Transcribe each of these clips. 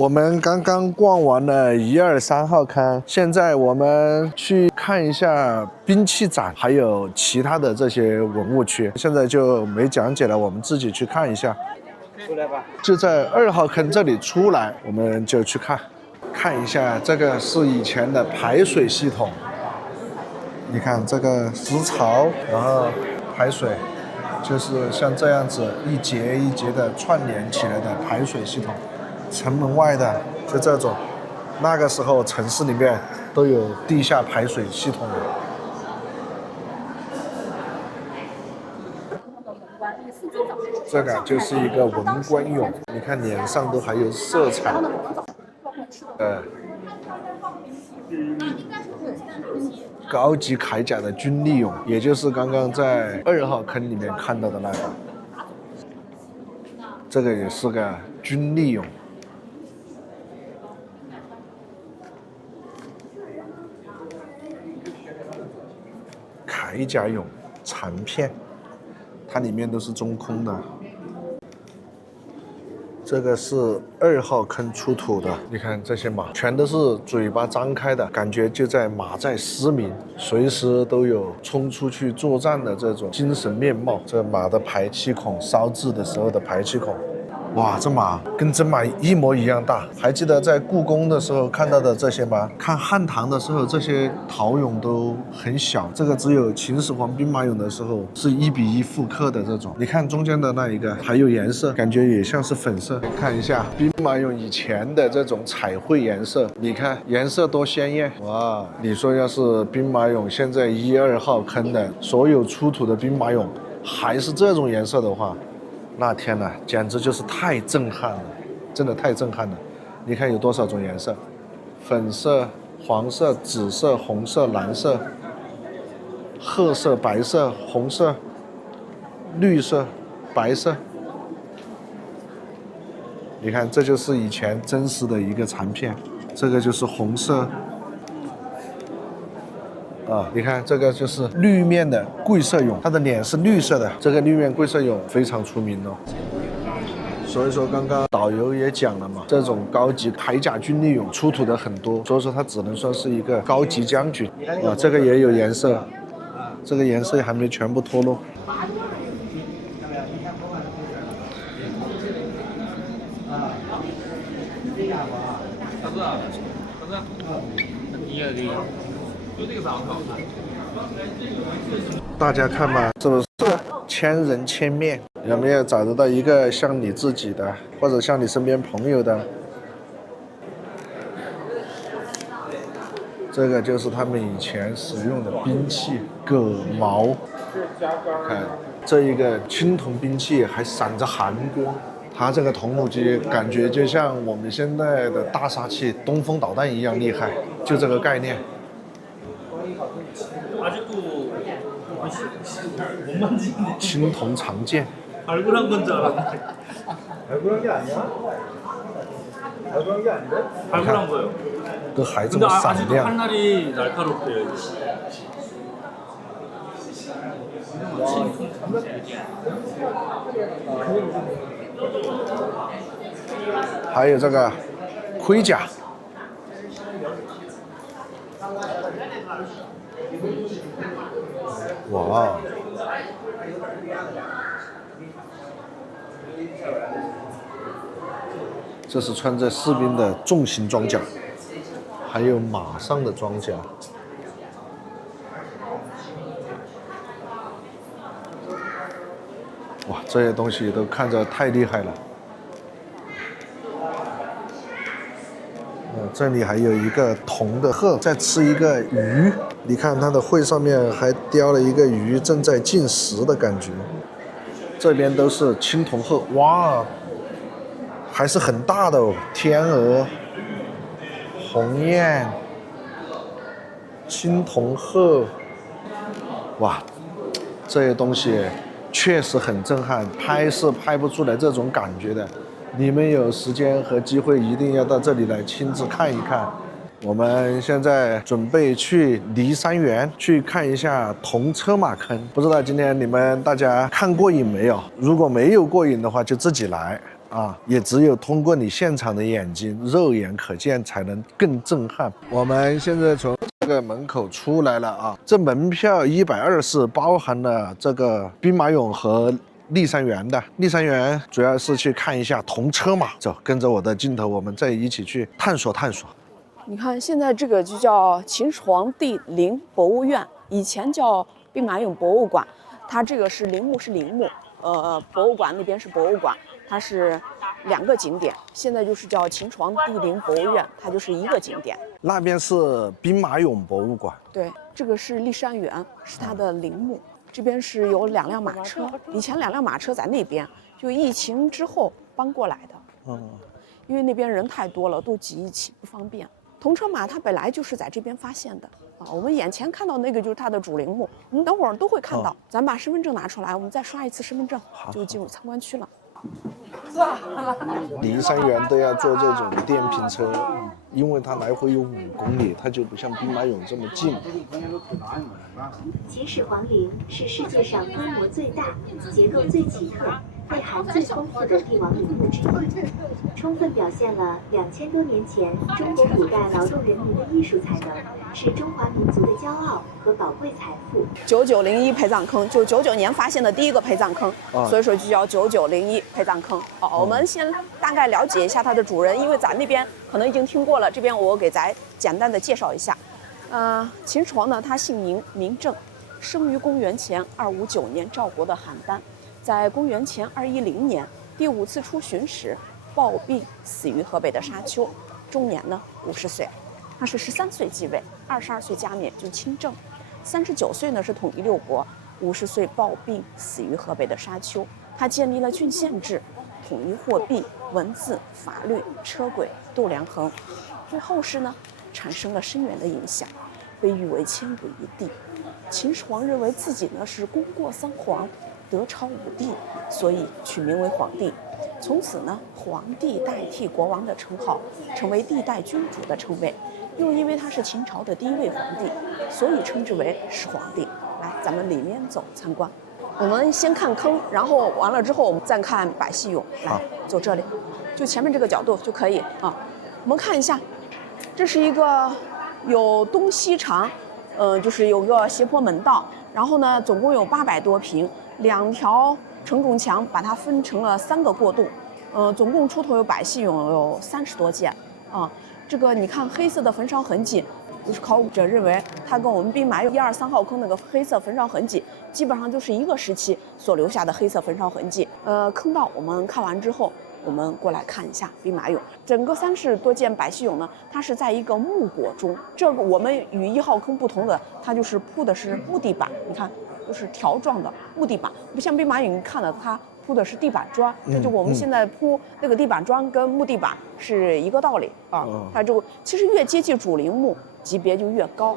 我们刚刚逛完了1、2、3号坑，现在我们去看一下兵器展，还有其他的这些文物区。现在就没讲解了，我们自己去看一下。出来吧，就在2号坑这里出来，我们就去看一下。这个是以前的排水系统，你看这个石槽，然后排水，就是像这样子一节一节的串联起来的排水系统。城门外的就这种，那个时候城市里面都有地下排水系统的。这个就是一个文官俑，你看脸上都还有色彩。高级铠甲的军利俑，也就是刚刚在2号坑里面看到的那个。这个也是个军利俑。铠甲俑残片，它里面都是中空的。这个是2号坑出土的，你看这些马全都是嘴巴张开的，感觉就在马在嘶鸣，随时都有冲出去作战的这种精神面貌。这马的排气孔，烧制的时候的排气孔。哇，这马跟真马一模一样大。还记得在故宫的时候看到的这些吗？看汉唐的时候，这些陶俑都很小，这个只有秦始皇兵马俑的时候是1比1复刻的这种。你看中间的那一个还有颜色，感觉也像是粉色。看一下兵马俑以前的这种彩绘颜色，你看颜色多鲜艳。哇，你说要是兵马俑现在1、2号坑的所有出土的兵马俑还是这种颜色的话，那天呐，简直就是太震撼了，真的太震撼了。你看有多少种颜色，粉色、黄色、紫色、红色、蓝色、褐色、白色、红色、绿色、白色。你看这就是以前真实的一个残片，这个就是红色你看这个就是绿面的贵色俑，它的脸是绿色的，这个绿面贵色俑非常出名哦。所以说刚刚导游也讲了嘛，这种高级铠甲军利俑出土的很多，所以说它只能算是一个高级将军这个也有颜色，这个颜色还没全部脱落。大家看吧，是不是千人千面？有没有找得到一个像你自己的，或者像你身边朋友的？这个就是他们以前使用的兵器戈矛。看这一个青铜兵器还闪着寒光，它这个铜弩机感觉就像我们现在的大杀器东风导弹一样厉害，就这个概念。青铜长剑。발굴한 건 줄 알았는데. 발굴한 게 아니야? 발굴한 게 아닌데? 발굴한 거예요. 都还这 근데 么闪 아직도 亮。 칼날이 날카롭대요. 와. 还有这个盔甲。哇！这是穿在士兵的重型装甲，还有马上的装甲。哇，这些东西都看着太厉害了。这里还有一个铜的鹤在吃一个鱼，你看它的喙上面还叼了一个鱼，正在进食的感觉。这边都是青铜鹤，哇，还是很大的哦，天鹅、鸿雁、青铜鹤，哇，这些东西确实很震撼，拍是拍不出来这种感觉的。你们有时间和机会一定要到这里来亲自看一看。我们现在准备去骊山园去看一下铜车马坑，不知道今天你们大家看过瘾没有？如果没有过瘾的话，就自己来。啊，也只有通过你现场的眼睛肉眼可见，才能更震撼。我们现在从这个门口出来了啊，这门票120包含了这个兵马俑和骊山园的。骊山园主要是去看一下铜车马，走，跟着我的镜头，我们再一起去探索探索。你看，现在这个就叫秦始皇帝陵博物院，以前叫兵马俑博物馆。它这个是陵墓，博物馆那边是博物馆，它是2个景点。现在就是叫秦始皇帝陵博物院，它就是1个景点。那边是兵马俑博物馆，对，这个是骊山园，是它的陵墓。这边是有2辆马车，以前2辆马车在那边，就疫情之后搬过来的。因为那边人太多了，都挤一起不方便。铜车马它本来就是在这边发现的啊，我们眼前看到那个就是它的主陵墓，我们等会儿都会看到。咱把身份证拿出来，我们再刷一次身份证，就进入参观区了。骊山园都要坐这种电瓶车，因为它来回有5公里，它就不像兵马俑这么近。秦始皇陵是世界上规模最大、结构最奇特、内涵最丰富的帝王陵墓之一，充分表现了2000多年前中国古代劳动人民的艺术才能，是中华民族的骄傲和宝贵财富。9901陪葬坑，就99年发现的第1个陪葬坑，所以说就叫9901陪葬坑。我们先大概了解一下它的主人，因为咱那边可能已经听过了，这边我给咱简单的介绍一下。秦始皇呢，他姓名，名政，生于公元前259年赵国的邯郸，在公元前210年第5次出巡时暴病死于河北的沙丘，终年呢50岁。他是13岁继位，22岁加冕就亲政，39岁呢是统一6国，50岁暴病死于河北的沙丘。他建立了郡县制，统一货币、文字、法律、车轨、度量衡，对后世呢产生了深远的影响，被誉为千古一帝。秦始皇认为自己呢是功过3皇，德超5帝，所以取名为皇帝。从此呢，皇帝代替国王的称号，成为历代君主的称谓。又因为他是秦朝的第1位皇帝，所以称之为始皇帝。来，咱们里面走参观。我们先看坑，然后完了之后我们再看百戏俑。来，走这里，就前面这个角度就可以啊。我们看一下，这是一个有东西长，就是有个斜坡门道，然后呢，总共有800多平，2条承重墙把它分成了3个过洞，总共出土有百戏俑有30多件啊。这个你看黑色的焚烧痕迹，就是考古者认为它跟我们兵马俑1、2、3号坑那个黑色焚烧痕迹，基本上就是一个时期所留下的黑色焚烧痕迹。坑道我们看完之后，我们过来看一下兵马俑。整个30多件百戏俑呢，它是在一个木椁中。这个我们与1号坑不同的，它就是铺的是木地板，你看，就是条状的木地板，不像兵马俑你看的它铺的是地板砖，这就我们现在铺那个地板砖跟木地板是一个道理啊。它就其实越接近主陵墓，级别就越高。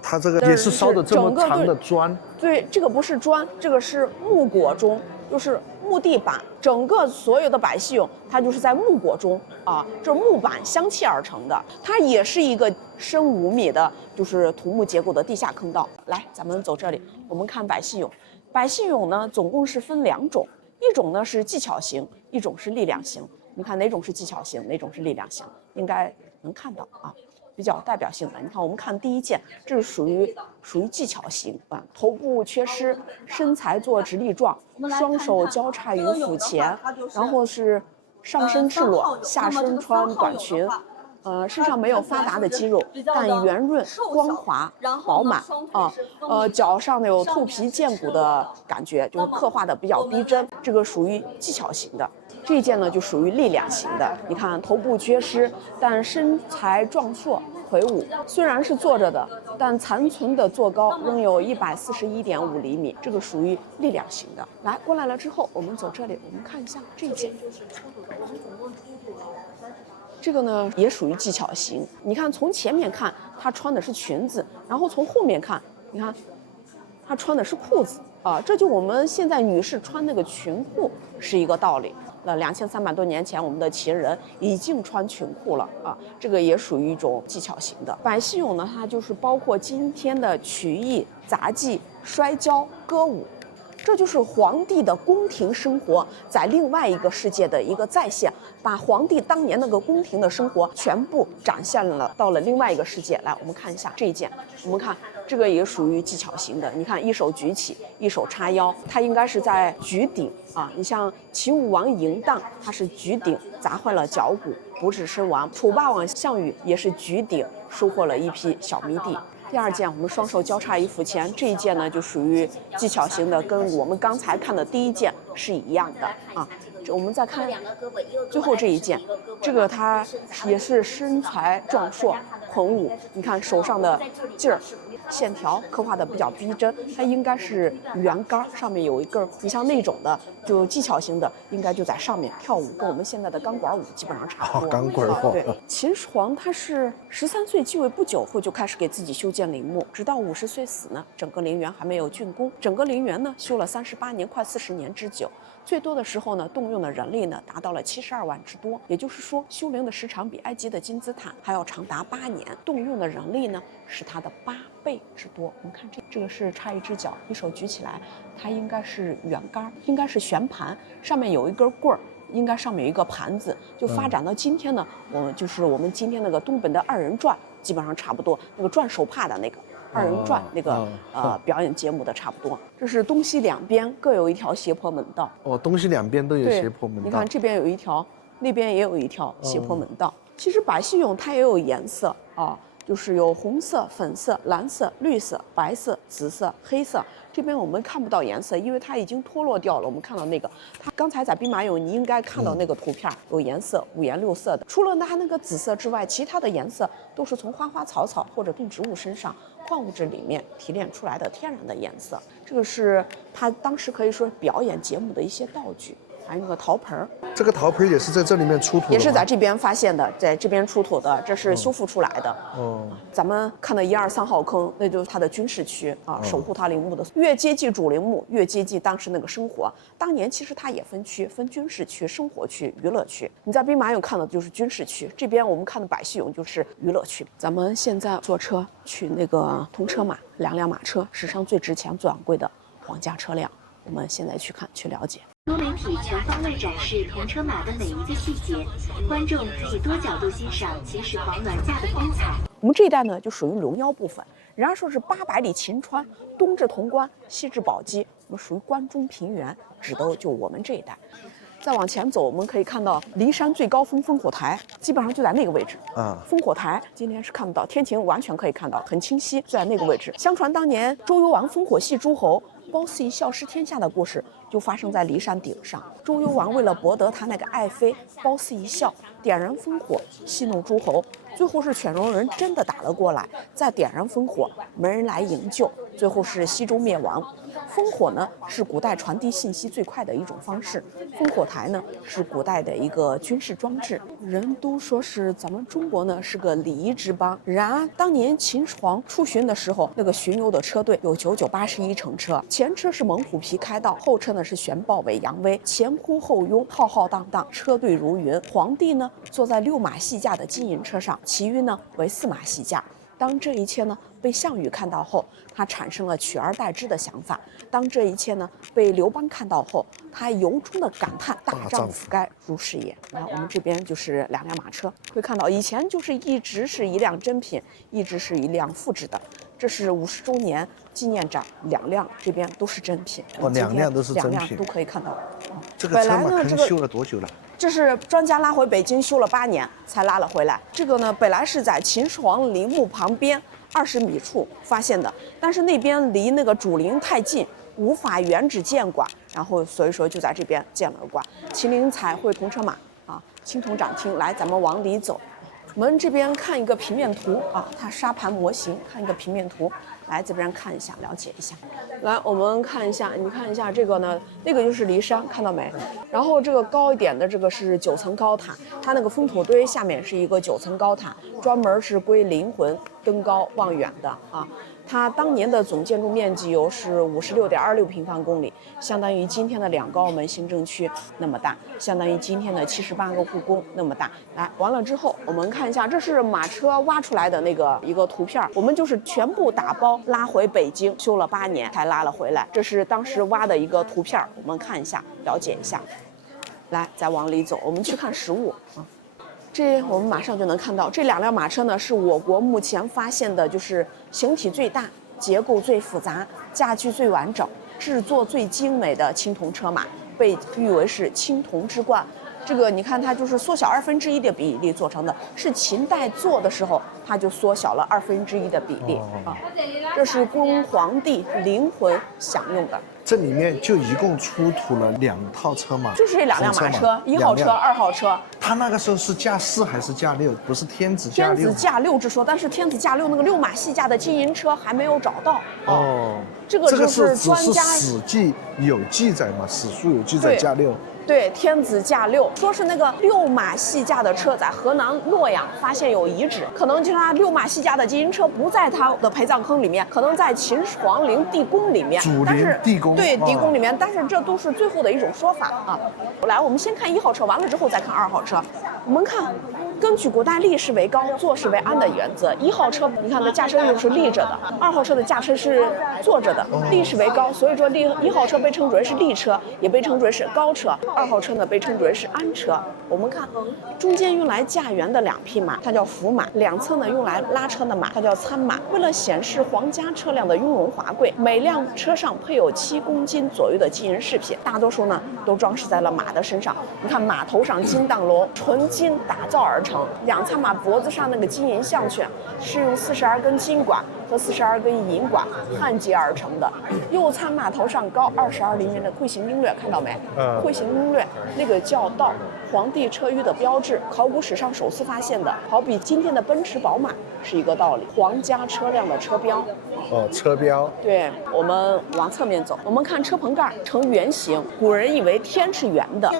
它这个也是烧的这么长的砖。对，这个不是砖，这个是木椁中，就是木地板。整个所有的百戏俑，它就是在木椁中啊，这木板镶嵌而成的。它也是一个深5米的，就是土木结构的地下坑道。来，咱们走这里，我们看百戏俑。百戏俑呢，总共是分2种，一种呢是技巧型，一种是力量型。你看哪种是技巧型，哪种是力量型，应该能看到啊。比较代表性的，你看，我们看第1件，这是属于技巧型啊，头部缺失，身材做直立状，双手交叉于腹前，然后是上身赤裸，下身穿短裙，身上没有发达的肌肉，但圆润光滑饱满啊，脚上呢有透皮见骨的感觉，就是刻画的比较逼真，这个属于技巧型的。这一件呢就属于力量型的，你看头部缺失，但身材壮硕魁梧，虽然是坐着的，但残存的坐高仍有141.5厘米，这个属于力量型的。来，过来了之后，我们走这里，我们看一下这一件。这个呢也属于技巧型，你看从前面看，她穿的是裙子，然后从后面看，你看她穿的是裤子啊，这就我们现在女士穿那个裙裤是一个道理。那2300多年前，我们的秦人已经穿裙裤了啊，这个也属于一种技巧型的。百戏俑呢，它就是包括今天的曲艺、杂技、摔跤、歌舞，这就是皇帝的宫廷生活在另外一个世界的一个再现，把皇帝当年那个宫廷的生活全部展现了到了另外一个世界。来，我们看一下这一件，我们看这个也属于技巧型的，你看一手举起，一手叉腰，它应该是在举鼎啊。你像秦武王嬴荡，他是举鼎砸坏了脚骨，不治身亡；楚霸王项羽也是举鼎收获了一批小迷弟。第二件，我们双手交叉于腹前，这一件呢就属于技巧型的，跟我们刚才看的第一件是一样的啊。我们再看最后这一件，这个它也是身材壮硕、魁梧，你看手上的劲儿。线条刻画的比较逼真，它应该是圆杆，上面有一根。你像那种的，就技巧型的，应该就在上面跳舞，跟我们现在的钢管舞基本上差不多。钢管舞。对，秦始皇他是13岁继位不久后就开始给自己修建陵墓，直到50岁死呢，整个陵园还没有竣工。整个陵园呢修了38年，快40年之久。最多的时候呢，动用的人力呢达到了72万之多，也就是说，修陵的时长比埃及的金字塔还要长达8年，动用的人力呢是它的8倍之多。我们看这个是差一只脚，一手举起来，它应该是圆杆，应该是旋盘，上面有一根棍儿。应该上面有一个盘子，就发展到今天呢，我们今天那个东北的2人转，基本上差不多，那个转手帕的那个2人转那个表演节目的差不多。这是东西两边各有一条斜坡门道。哦，东西两边都有斜坡门道。你看这边有一条，那边也有一条斜坡门道。其实百戏俑它也有颜色啊。就是有红色、粉色、蓝色、绿色、白色、紫色、黑色。这边我们看不到颜色，因为它已经脱落掉了。我们看到那个，它刚才在兵马俑，你应该看到那个图片，有颜色5颜6色的。除了它那个紫色之外，其他的颜色都是从花花草草或者动植物身上矿物质里面提炼出来的天然的颜色。这个是它当时可以说表演节目的一些道具。还有那个陶盆儿，这个陶盆也是在这里面出土的吗？也是在这边发现的，在这边出土的，这是修复出来的。咱们看的1、2、3号坑，那就是它的军事区啊，守护它陵墓的。越接近主陵墓，越接近当时那个生活。当年其实它也分区，分军事区、生活区、娱乐区。你在兵马俑看的就是军事区，这边我们看的百戏俑就是娱乐区。咱们现在坐车去那个通车马，2辆马车，史上最值钱、最昂贵的皇家车辆。我们现在去看，去了解。多媒体全方位展示铜车马的每一个细节，观众可以多角度欣赏秦始皇銮驾的风采。我们这一带呢，就属于龙腰部分。人家说是800里秦川，东至潼关，西至宝鸡，我们属于关中平原，指的就我们这一带。再往前走，我们可以看到骊山最高峰烽火台，基本上就在那个位置。烽火台今天是看不到，天晴完全可以看到，很清晰，就在那个位置。相传当年周幽王烽火戏诸侯，褒姒笑失天下的故事就发生在骊山顶上。周幽王为了博得他那个爱妃褒姒一笑，点燃烽火戏弄诸侯，最后是犬戎人真的打了过来，再点燃烽火，没人来营救，最后是西周灭亡。烽火呢是古代传递信息最快的一种方式，烽火台呢是古代的一个军事装置。人都说是咱们中国呢是个礼仪之邦，然而当年秦始皇出巡的时候，那个巡游的车队有981乘车，前车是猛虎皮开道，后车呢是玄豹尾扬威，前呼后拥，浩浩荡荡，车队如云。皇帝呢坐在6马戏驾的金银车上，其余呢为4马戏驾。当这一切呢被项羽看到后，他产生了取而代之的想法。当这一切呢被刘邦看到后，他由衷的感叹：大丈夫该如是也。然后我们这边就是2辆马车，会看到以前就是一直是一辆真品，一直是一辆复制的。这是50周年纪念展，2辆这边都是真品。2辆都是真品， 2辆都可以看到。这个车马坑修了多久了？这是专家拉回北京修了8年才拉了回来。这个呢，本来是在秦始皇陵墓旁边20米处发现的，但是那边离那个主陵太近，无法原址建馆，然后所以说就在这边建了个馆。秦陵彩绘铜车马啊，青铜展厅。来，咱们往里走。我们这边看一个平面图啊，它沙盘模型，看一个平面图。来这边看一下，了解一下。来，我们看一下，你看一下这个呢，那个就是骊山，看到没？然后这个高一点的这个是9层高塔，它那个封土堆下面是一个9层高塔，专门是归灵魂登高望远的啊。它当年的总建筑面积是56.26平方公里，相当于今天的2个澳门行政区那么大，相当于今天的78个故宫那么大。来，完了之后，我们看一下，这是马车挖出来的那个一个图片，我们就是全部打包拉回北京，修了8年才拉了回来。这是当时挖的一个图片，我们看一下，了解一下。来，再往里走，我们去看实物啊。这我们马上就能看到，这2辆马车呢，是我国目前发现的，就是形体最大、结构最复杂、家具最完整、制作最精美的青铜车马，被誉为是青铜之冠。这个你看，它就是缩小1/2的比例做成的，是秦代做的时候，它就缩小了1/2的比例啊。这是供皇帝灵魂享用的。这里面就一共出土了2套车马，就是这2辆马车，1号车、2号车。他那个时候是架4还是架6？不是天子架6。天子架6之说，但是天子架6那个6马系架的金银车还没有找到。哦，这个就是专家。《史记》有记载嘛？史书有记载架6。对，天子架6，说是那个6马系架的车在河南洛阳发现有遗址，可能就是他6马系架的金银车不在他的陪葬坑里面，可能在秦皇陵地宫里面，但是地宫对地宫里面，但是这都是最后的一种说法啊。来，我们先看1号车，完了之后再看2号车。我们看，根据古代立势为高，坐势为安的原则，1号车你看的驾车又是立着的，2号车的驾车是坐着的，立势为高，所以说1号车被称之为是立车，也被称之为是高车。2号车呢被称之为是安车。我们看中间用来驾辕的2匹马，它叫辅马；两侧呢用来拉车的马，它叫参马。为了显示皇家车辆的雍容华贵，每辆车上配有7公斤左右的金银饰品，大多数呢都装饰在了马的身上。你看马头上金当龙，纯金打造而成，两参马脖子上那个金银项圈是用42根金管和42根银管焊接而成的。右参马头上高22厘米的桧形鹰略，看到没？桧形鹰略那个叫道，皇帝车舆的标志，考古史上首次发现的，好比今天的奔驰、宝马是一个道理。皇家车辆的车标。哦，车标。对，我们往侧面走，我们看车棚盖呈圆形，古人以为天是圆的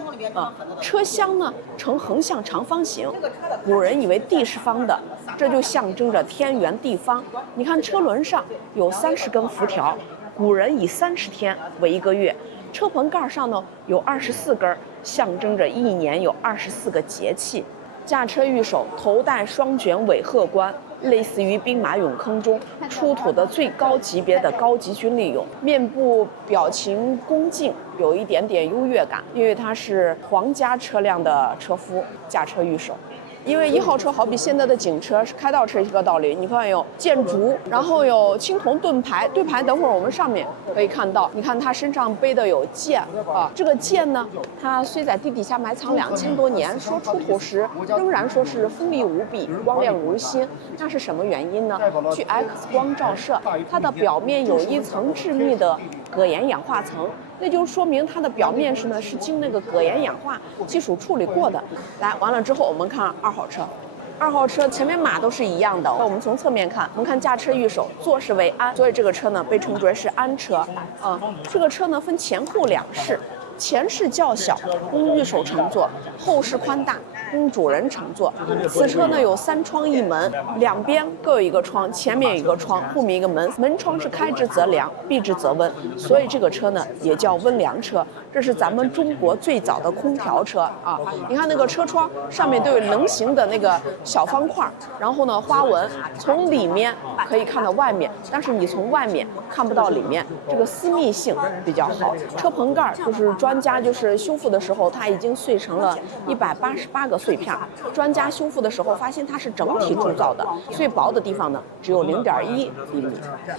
车厢呢呈横向长方形，古人以为地是方的，这就象征着天圆地方。你看车轮上有30根辐条，古人以30天为1个月。车棚盖上呢有24根，象征着1年有24个节气。驾车御手头戴双卷尾鹤冠，类似于兵马俑坑中出土的最高级别的高级军力俑，面部表情恭敬，有一点点优越感，因为他是皇家车辆的车夫，驾车御手。因为1号车好比现在的警车是开道车一个道理，你看有箭竹，然后有青铜盾牌，盾牌等会儿我们上面可以看到，你看他身上背的有剑啊，这个剑呢，它虽在地底下埋藏2000多年，说出土时仍然说是锋利无比，光亮如新，那是什么原因呢？据 X 光照射，它的表面有一层致密的铬盐氧化层。那就说明它的表面是经那个铬盐氧化技术处理过的。来，完了之后我们看2号车。2号车前面马都是一样的，我们从侧面看，我们看驾车御手，坐势为安，所以这个车呢被称之为是安车。这个车呢分前后2室，前室较小，供御手乘坐；后室宽大，供主人乘坐。此车呢有3窗1门，两边各有一个窗，前面有一个窗，后面一个门，门窗是开之则凉，闭之则温，所以这个车呢也叫温凉车。这是咱们中国最早的空调车啊！你看那个车窗上面都有棱形的那个小方块，然后呢花纹从里面可以看到外面，但是你从外面看不到里面，这个私密性比较好。车棚盖就是专家就是修复的时候，它已经碎成了188个碎片。专家修复的时候发现它是整体铸造的，最薄的地方呢只有0.1厘米。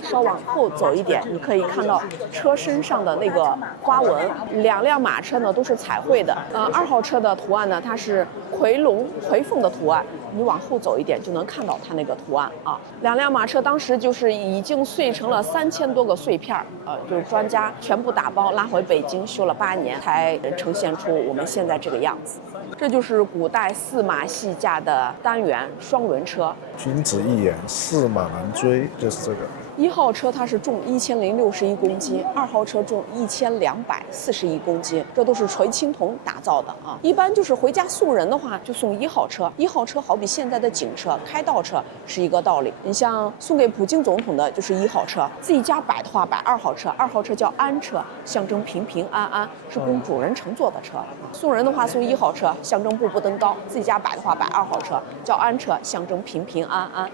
稍往后走一点，你可以看到车身上的那个花纹。2辆马车呢都是彩绘的，2号车的图案呢它是夔龙、夔凤的图案，你往后走一点就能看到它那个图案啊。2辆马车当时就是已经碎成了3000多个碎片，就是专家全部打包拉回北京修了8年，才呈现出我们现在这个样子。这就是古代4马系架的单元双轮车。君子一言，驷马难追，就是这个。1号车它是重1061公斤，2号车重1241公斤，这都是纯青铜打造的啊。一般就是回家送人的话，就送1号车。1号车好比现在的警车、开道车是一个道理。你像送给普京总统的就是1号车，自己家摆的话摆2号车，2号车叫安车，象征平平安安，是供主人乘坐的车。送人的话送1号车，象征步步登高；自己家摆的话摆2号车，叫安车，象征平平安安。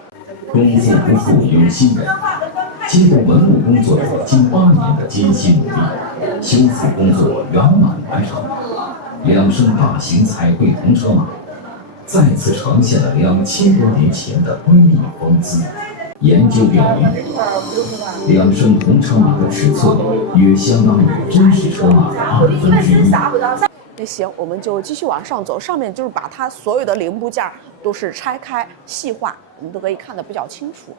恭送夫妇有心人，经过文物工作者近8年的艰辛努力，修复工作圆满完成。2升大型彩绘铜车马，再次呈现了2000多年前的瑰丽风姿。研究表明，2升铜车马的尺寸约相当于真实车马1/2。那行，我们就继续往上走，上面就是把它所有的零部件都是拆开细化，我们都可以看得比较清楚。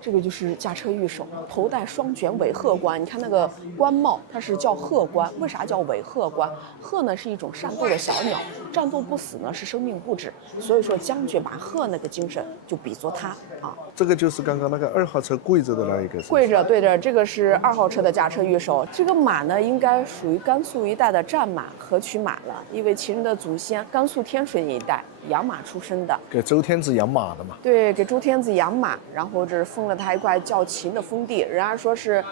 这个就是驾车御手，头戴双卷尾鹤冠。你看那个冠帽，它是叫鹤冠，为啥叫尾鹤冠？鹤呢是一种善斗的小鸟，战斗不死呢是生命不止，所以说将军把鹤那个精神就比作它啊。这个就是刚刚那个2号车跪着的那一个。跪着，对着，这个是2号车的驾车御手。这个马呢，应该属于甘肃一带的战马、河曲马了，因为秦人的祖先甘肃天水一带养马出身的，给周天子养马的嘛。对，给周天子养马，然后这是封了他一块叫秦的封地。人家说是，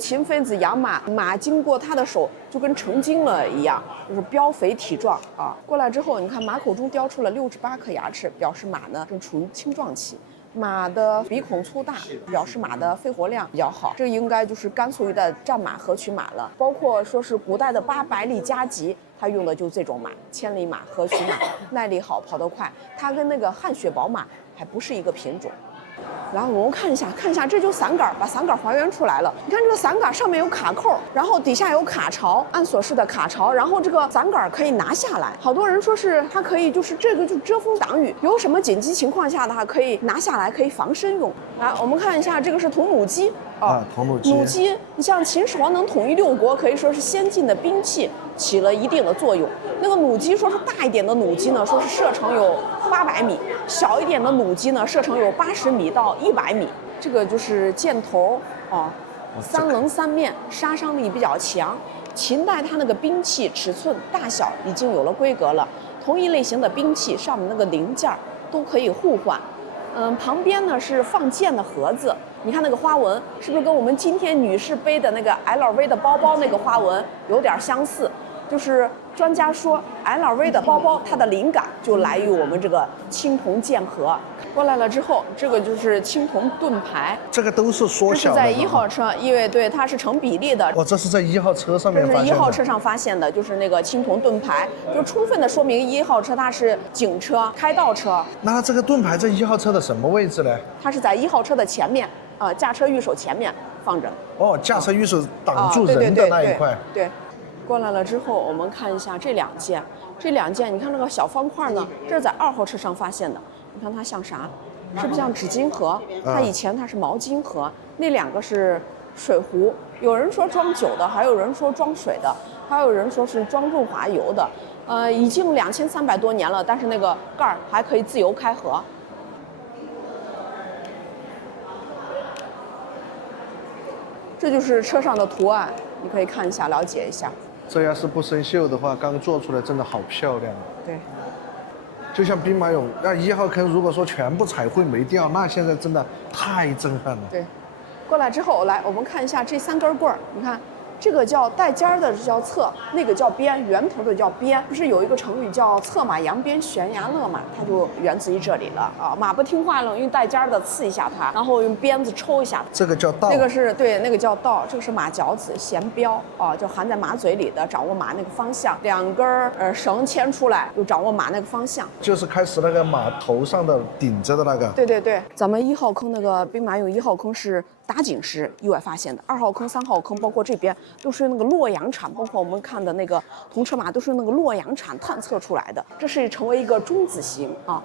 秦妃子养马，马经过他的手就跟成精了一样，就是膘肥体壮啊。过来之后，你看马口中雕出了68颗牙齿，表示马呢正处于青壮期。马的鼻孔粗大，表示马的肺活量比较好。这应该就是甘肃一带战马、河曲马了。包括说是古代的800里加急，它用的就这种马，千里马、河曲马，耐力好，跑得快。它跟那个汗血宝马还不是一个品种。然后我们看一下，这就伞杆，把伞杆还原出来了。你看这个伞杆上面有卡扣，然后底下有卡槽，按锁式的卡槽，然后这个伞杆可以拿下来。好多人说是它可以，就是这个就遮风挡雨，有什么紧急情况下的话可以拿下来，可以防身用。来，我们看一下，这个是铜弩机啊，铜弩机。弩机，你像秦始皇能统一6国，可以说是先进的兵器起了一定的作用。那个弩机说是大一点的弩机呢，说是射程有800米，小一点的弩机呢，射程有80米到100米。这个就是箭头啊，3棱3面，杀伤力比较强。秦代它那个兵器尺寸大小已经有了规格了，同一类型的兵器上面那个零件都可以互换。旁边呢是放箭的盒子，你看那个花纹是不是跟我们今天女士背的那个 LV 的包包那个花纹有点相似？就是专家说 LV 的包包它的灵感就来于我们这个青铜剑盒。过来了之后，这个就是青铜盾牌，这个都是缩小的。这是在1号车，因为对它是成比例的。哦，这是在1号车上面发现的。这是1号车上发现的，就是那个青铜盾牌，就充分的说明1号车它是警车、开道车。那这个盾牌在1号车的什么位置呢？它是在1号车的前面，驾车御手前面放着。哦，驾车御手挡住人的那一块。对。过来了之后，我们看一下这2件，你看那个小方块呢，这是在2号车上发现的。你看它像啥？是不是像纸巾盒？它以前它是毛巾盒，那2个是水壶。有人说装酒的，还有人说装水的，还有人说是装润滑油的。已经2300多年了，但是那个盖儿还可以自由开合。这就是车上的图案，你可以看一下，了解一下。这要是不生锈的话，刚做出来真的好漂亮。对，就像兵马俑，那1号坑如果说全部彩绘没掉，那现在真的太震撼了。对，过来之后，来我们看一下这3根棍儿，你看。这个叫带尖儿的叫侧，那个叫鞭，圆头的叫鞭。不是有一个成语叫策马扬鞭悬崖勒马，它就源自于这里了啊。马不听话了，用带尖儿的刺一下它，然后用鞭子抽一下。这个叫道。那个是对，那个叫道。这个是马脚子衔标啊，就含在马嘴里的，掌握马那个方向。2根绳牵出来，就掌握马那个方向。就是开始那个马头上的顶着的那个。对对对，咱们1号坑那个兵马俑1号坑是打井时意外发现的，2号坑、3号坑，包括这边都是那个洛阳铲，包括我们看的那个铜车马都是那个洛阳铲探测出来的。这是成为一个中子形啊，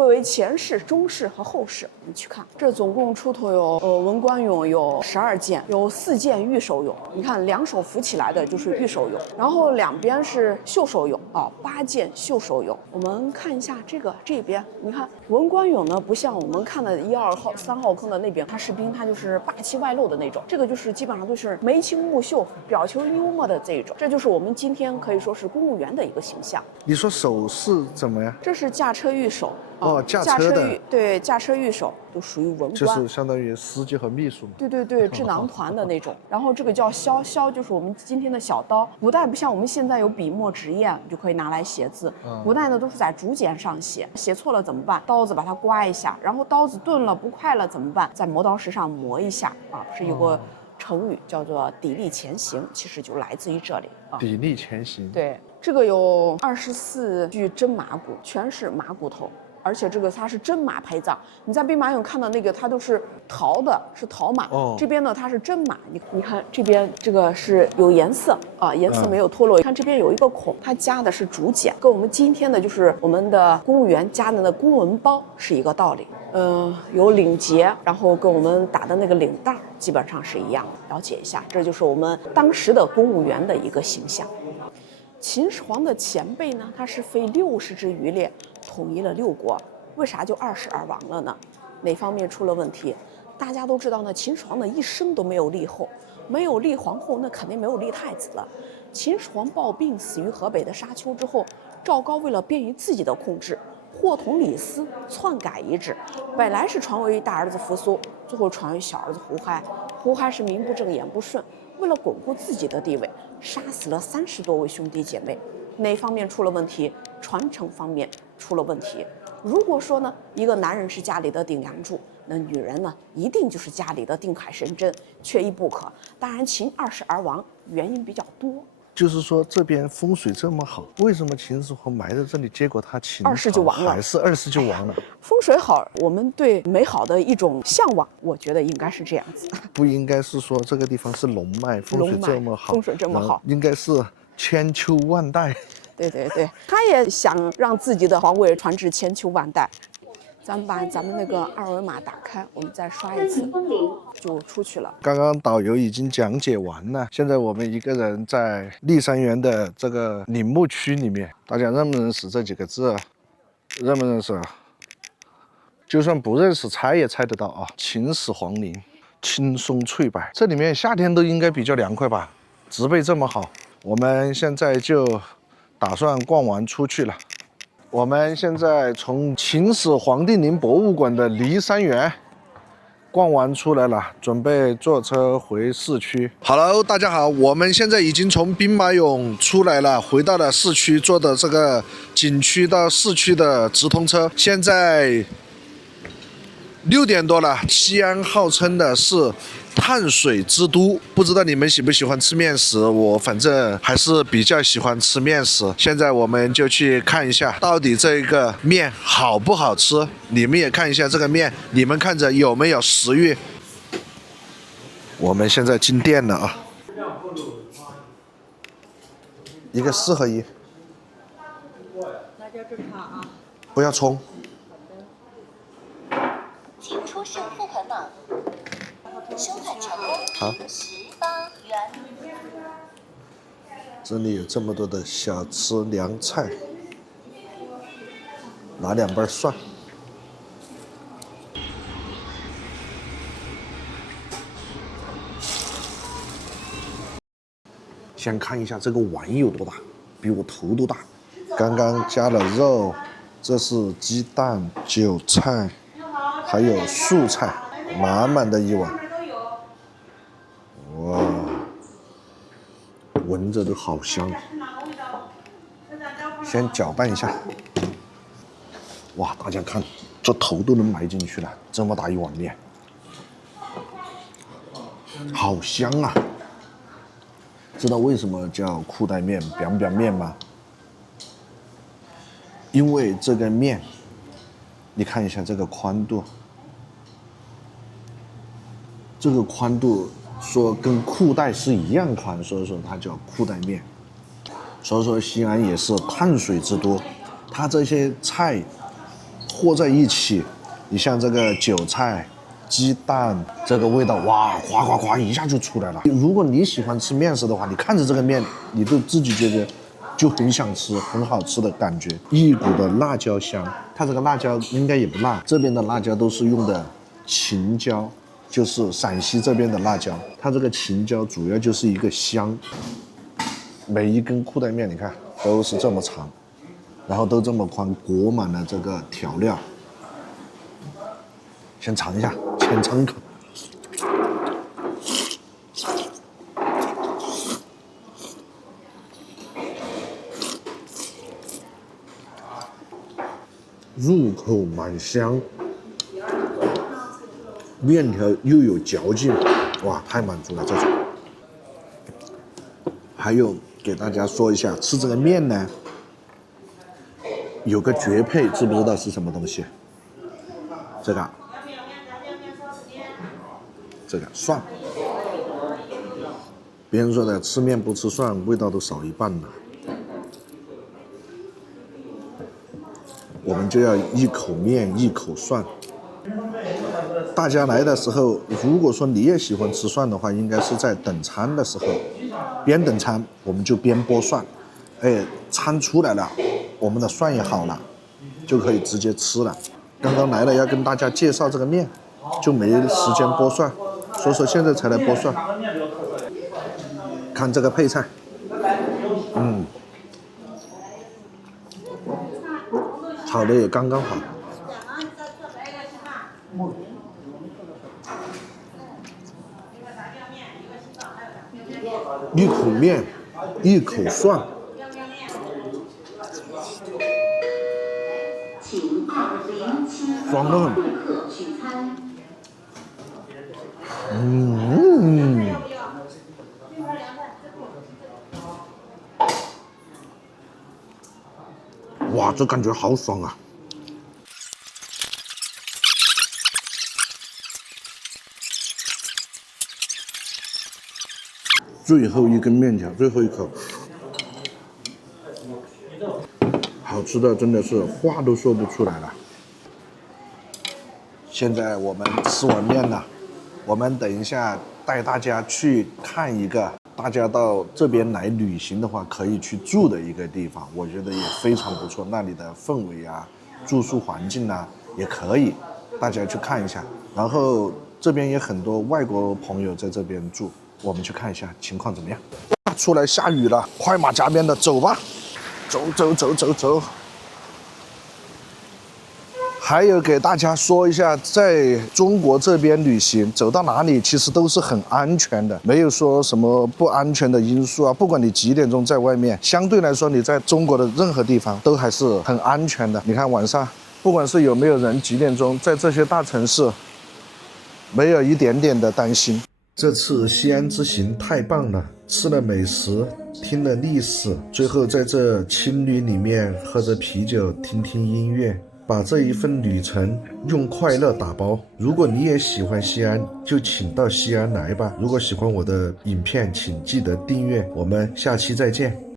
分为前世、中世和后世。你去看，这总共出土有文官俑有12件，有4件御手俑。你看2手扶起来的就是御手俑，然后两边是袖手俑啊，8件袖手俑。我们看一下这边，你看文官俑呢，不像我们看的1、2号、3号坑的那边，他士兵他就是霸气外露的那种，这个就是基本上都是眉清目秀、表情幽默的这种，这就是我们今天可以说是公务员的一个形象。你说手势怎么样？这是驾车御手。哦，驾车的，对，驾车御手都属于文官，就是相当于司机和秘书嘛。对，智囊团的那种。然后这个叫削，削就是我们今天的小刀。古代不像我们现在有笔墨纸砚，就可以拿来写字。古代呢都是在竹简上写，写错了怎么办？刀子把它刮一下，然后刀子钝了不快了怎么办？在磨刀石上磨一下啊，是有个成语叫做砥砺前行，其实就来自于这里啊。砥砺前行。对，这个有24具真马骨，全是马骨头。而且这个它是真马陪葬，你在兵马俑看到那个它都是陶的，是陶马。这边呢它是真马，你看这边这个是有颜色啊，颜色没有脱落。看这边有一个孔，它加的是竹简，跟我们今天的就是我们的公务员加的那公文包是一个道理。有领结，然后跟我们打的那个领带基本上是一样的。了解一下，这就是我们当时的公务员的一个形象。秦始皇的前辈呢，他是废60支余烈，统一了6国，为啥就20而亡了呢？哪方面出了问题？大家都知道呢，秦始皇的一生都没有立后，没有立皇后，那肯定没有立太子了。秦始皇暴病死于河北的沙丘之后，赵高为了便于自己的控制，祸同李斯，篡改遗旨，本来是传位于大儿子扶苏，最后传于小儿子胡亥。胡亥是名不正言不顺，为了巩固自己的地位，杀死了30多位兄弟姐妹。哪方面出了问题？传承方面出了问题。如果说呢，一个男人是家里的顶梁柱，那女人呢，一定就是家里的定海神针，缺一不可。当然，秦20而亡原因比较多。就是说这边风水这么好，为什么秦始皇埋在这里，结果他秦20就亡了，还是20就亡了？风水好，我们对美好的一种向往，我觉得应该是这样子。不应该是说这个地方是龙脉，风水这么好，风水这么好，应该是千秋万代。对，他也想让自己的皇位传至千秋万代。咱们把咱们那个2维码打开，我们再刷一次就出去了。刚刚导游已经讲解完了，现在我们一个人在骊山园的这个陵墓区里面，大家认不认识这几个字？认不认识？就算不认识，猜也猜得到啊！秦始皇陵，青松翠柏，这里面夏天都应该比较凉快吧？植被这么好，我们现在就打算逛完出去了。我们现在从秦始皇帝陵博物馆的骊山园逛完出来了，准备坐车回市区。Hello， 大家好，我们现在已经从兵马俑出来了，回到了市区，坐的这个景区到市区的直通车。现在6点多了，西安号称的是碳水之都，不知道你们喜不喜欢吃面食，我反正还是比较喜欢吃面食。现在我们就去看一下，到底这个面好不好吃。你们也看一下这个面，你们看着有没有食欲？我们现在进店了啊，一个4合1，辣椒正常啊，不要葱。请出胜负盆码，收看成功。好18元。这里有这么多的小吃凉菜，拿2瓣蒜。先看一下这个碗有多大，比我头都大。刚刚加了肉，这是鸡蛋、韭菜，还有素菜，满满的一碗。哇，闻着都好香。先搅拌一下。哇，大家看，这头都能埋进去了，这么大一碗面，好香啊！知道为什么叫裤带面、biang biang面吗？因为这个面，你看一下这个宽度，这个宽度说跟裤带是一样宽，所以说它叫裤带面。所以说西安也是碳水之都，它这些菜和在一起，你像这个韭菜、鸡蛋，这个味道哇，哗哗哗一下就出来了。如果你喜欢吃面食的话，你看着这个面，你都自己觉得就很想吃，很好吃的感觉，一股的辣椒香。它这个辣椒应该也不辣，这边的辣椒都是用的秦椒，就是陕西这边的辣椒。它这个秦椒主要就是一个香，每一根裤带面你看都是这么长，然后都这么宽，裹满了这个调料。先尝一下，浅尝一口。入口满香，面条又有嚼劲，哇，太满足了这种。还有给大家说一下，吃这个面呢，有个绝配，知不知道是什么东西？这个蒜。别人说的吃面不吃蒜，味道都少一半了。我们就要一口面一口蒜。大家来的时候，如果说你也喜欢吃蒜的话，应该是在等餐的时候，边等餐我们就边剥蒜。哎，餐出来了，我们的蒜也好了，就可以直接吃了。刚刚来了要跟大家介绍这个面，就没时间剥蒜，所以说现在才来剥蒜。看这个配菜，炒的也刚刚好。一口面，一口蒜。爽的很。哇，这感觉好爽啊！最后一根面条，最后一口，好吃的真的是话都说不出来了。现在我们吃完面了，我们等一下带大家去看一个大家到这边来旅行的话可以去住的一个地方，我觉得也非常不错，那里的氛围啊、住宿环境啊也可以，大家去看一下。然后这边也很多外国朋友在这边住，我们去看一下情况怎么样。出来下雨了，快马加鞭的走吧，走。还有给大家说一下，在中国这边旅行，走到哪里其实都是很安全的，没有说什么不安全的因素啊。不管你几点钟在外面，相对来说你在中国的任何地方都还是很安全的。你看晚上，不管是有没有人，几点钟，在这些大城市，没有一点点的担心。这次西安之行太棒了，吃了美食，听了历史，最后在这青旅里面喝着啤酒，听听音乐。把这一份旅程用快乐打包。如果你也喜欢西安，就请到西安来吧。如果喜欢我的影片，请记得订阅。我们下期再见。